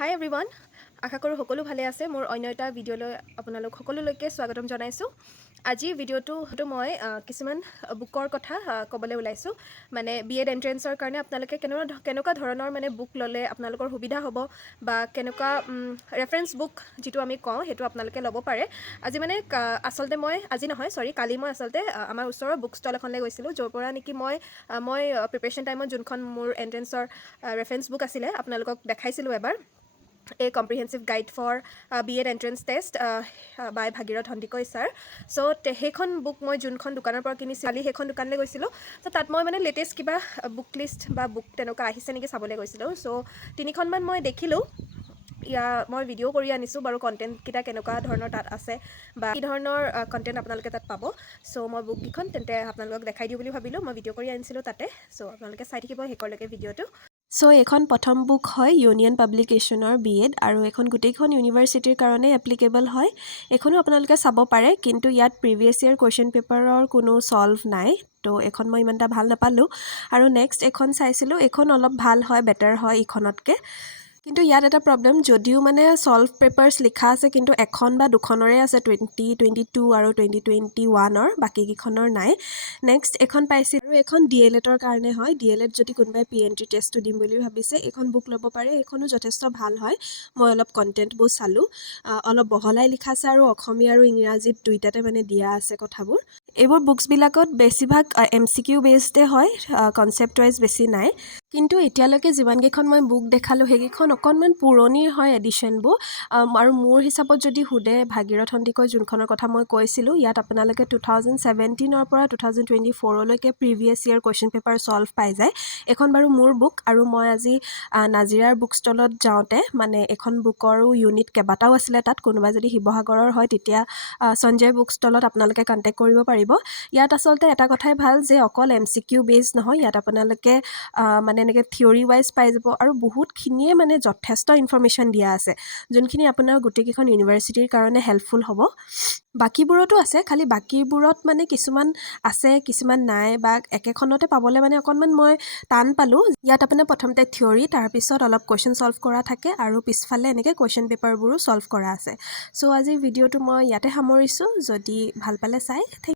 হাই everyone, আশা কৰোঁ সকলো ভালে আছে। মোৰ অন্য এটা ভিডিঅ'লৈ আপোনালোক সকলোলৈকে স্বাগতম জনাইছোঁ। আজিৰ ভিডিঅ'টো মই কিছুমান বুকৰ কথা ক'বলৈ ওলাইছোঁ। মানে BEd এণ্ট্ৰেঞ্চৰ কাৰণে আপোনালোকে কেনেকুৱা ধৰণৰ মানে বুক ল'লে আপোনালোকৰ সুবিধা হ'ব বা কেনেকুৱা ৰেফাৰেঞ্চ বুক যিটো আমি কওঁ সেইটো আপোনালোকে ল'ব পাৰে। আজি মানে আচলতে কালি মই আচলতে আমাৰ ওচৰৰ বুক ষ্টল এখনলৈ গৈছিলোঁ, য'ৰ পৰা নেকি মই প্ৰিপেৰেশ্যন টাইমত যোনখন মোৰ এণ্ট্ৰেঞ্চৰ ৰেফাৰেঞ্চ বুক আছিলে আপোনালোকক দেখাইছিলোঁ এবাৰ। A comprehensive guide for BEd entrance test by Bhagirath Sandikoi sir. So' সেইখন বুক মই যোনখন দোকানৰ পৰা কিনিছিলোঁ, কালি সেইখন দোকানলৈ গৈছিলোঁ। চ' তাত মই মানে লেটেষ্ট কিবা বুক লিষ্ট বা বুক তেনেকুৱা আহিছে নেকি চাবলৈ গৈছিলোঁ। চ' 3খনমান মই দেখিলোঁ। মই ভিডিঅ' কৰি আনিছোঁ বাৰু, কণ্টেণ্টকেইটা কেনেকুৱা ধৰণৰ তাত আছে বা কি ধৰণৰ কণ্টেণ্ট আপোনালোকে তাত পাব। চ' মই বুককেইখন তেন্তে আপোনালোকক দেখাই দিওঁ বুলি ভাবিলোঁ। মই ভিডিঅ' কৰি আনিছিলোঁ তাতে। চ' আপোনালোকে চাই থাকিব শেষলৈকে ভিডিঅ'টো। চ' এইখন প্ৰথম বুক হয় ইউনিয়ন পাব্লিকেশ্যনৰ BEd, আৰু এইখন গোটেইখন ইউনিভাৰ্চিটিৰ কাৰণে এপ্লিকেবল হয়। এইখনো আপোনালোকে চাব পাৰে, কিন্তু ইয়াত প্ৰিভিয়াছ ইয়েৰ কুৱেশ্যন পেপাৰৰ কোনো ছল্ভ নাই। তো এইখন মই ইমান এটা ভাল নাপালোঁ। আৰু নেক্সট এইখন চাইছিলোঁ, এইখন অলপ ভাল হয়, বেটাৰ হয় ইখনতকৈ। কিন্তু ইয়াত এটা প্ৰব্লেম, যদিও মানে ছল্ভ পেপাৰ্ছ লিখা আছে, কিন্তু এখন বা দুখনৰে আছে 2022 আৰু 2021, বাকীকেইখনৰ নাই। নেক্সট এইখন পাইছিলোঁ, আৰু এইখন DLEDৰ কাৰণে হয়। DLED যদি কোনোবাই PNT টেষ্টটো দিম বুলি ভাবিছে, এইখন বুক ল'ব পাৰে। এইখনো যথেষ্ট ভাল হয়। মই অলপ কণ্টেণ্টবোৰ চালোঁ, অলপ বহলাই লিখা আছে, আৰু অসমীয়া আৰু ইংৰাজীত দুইটাতে মানে দিয়া আছে কথাবোৰ। এইবোৰ বুকছবিলাকত বেছিভাগ MCQ বেছডে হয়, কনচেপ্ট ৱাইজ বেছি নাই। কিন্তু এতিয়ালৈকে যিমানকেইখন মই বুক দেখালোঁ, সেইকেইখন অকণমান পুৰণিৰ হয় এডিশ্যনবোৰ। আৰু মোৰ হিচাপত যদি সোধে, ভাগীৰথ সন্দিকৈ যোনখনৰ কথা মই কৈছিলোঁ, ইয়াত আপোনালোকে 2017 পৰা 2024লৈকে previous year question paper solve পাই যায়। এইখন বাৰু মোৰ বুক, আৰু মই আজি নাজিৰাৰ বুক ষ্টলত যাওঁতে মানে এইখন বুকৰো ইউনিট কেইবাটাও আছিলে তাত। কোনোবা যদি শিৱসাগৰৰ হয়, তেতিয়া সঞ্জয় বুক ষ্টলত আপোনালোকে কণ্টেক্ট কৰিব পাৰিব। ইয়াত আচলতে এটা কথাই ভাল যে অকল MCQ বেছ নহয়, ইয়াত আপোনালোকে মানে এনেকৈ থিয়ৰী ৱাইজ পাই যাব, আৰু বহুতখিনিয়ে মানে যথেষ্ট ইনফৰ্মেশ্যন দিয়া আছে, যোনখিনি আপোনাৰ গোটেইকেইখন ইউনিভাৰ্চিটিৰ কাৰণে হেল্পফুল হ'ব। বাকীবোৰতো আছে, খালি বাকীবোৰত মানে কিছুমান আছে কিছুমান নাই, বা একেখনতে পাবলৈ মানে অকণমান মই টান পালোঁ। ইয়াত আপোনাৰ প্ৰথমতে থিয়ৰী, তাৰপিছত অলপ কুৱেশ্যন ছল্ভ কৰা থাকে, আৰু পিছফালে এনেকৈ কুৱেশ্যন পেপাৰবোৰো ছল্ভ কৰা আছে। চ' আজিৰ ভিডিঅ'টো মই ইয়াতে সামৰিছোঁ। যদি ভাল পালে চাই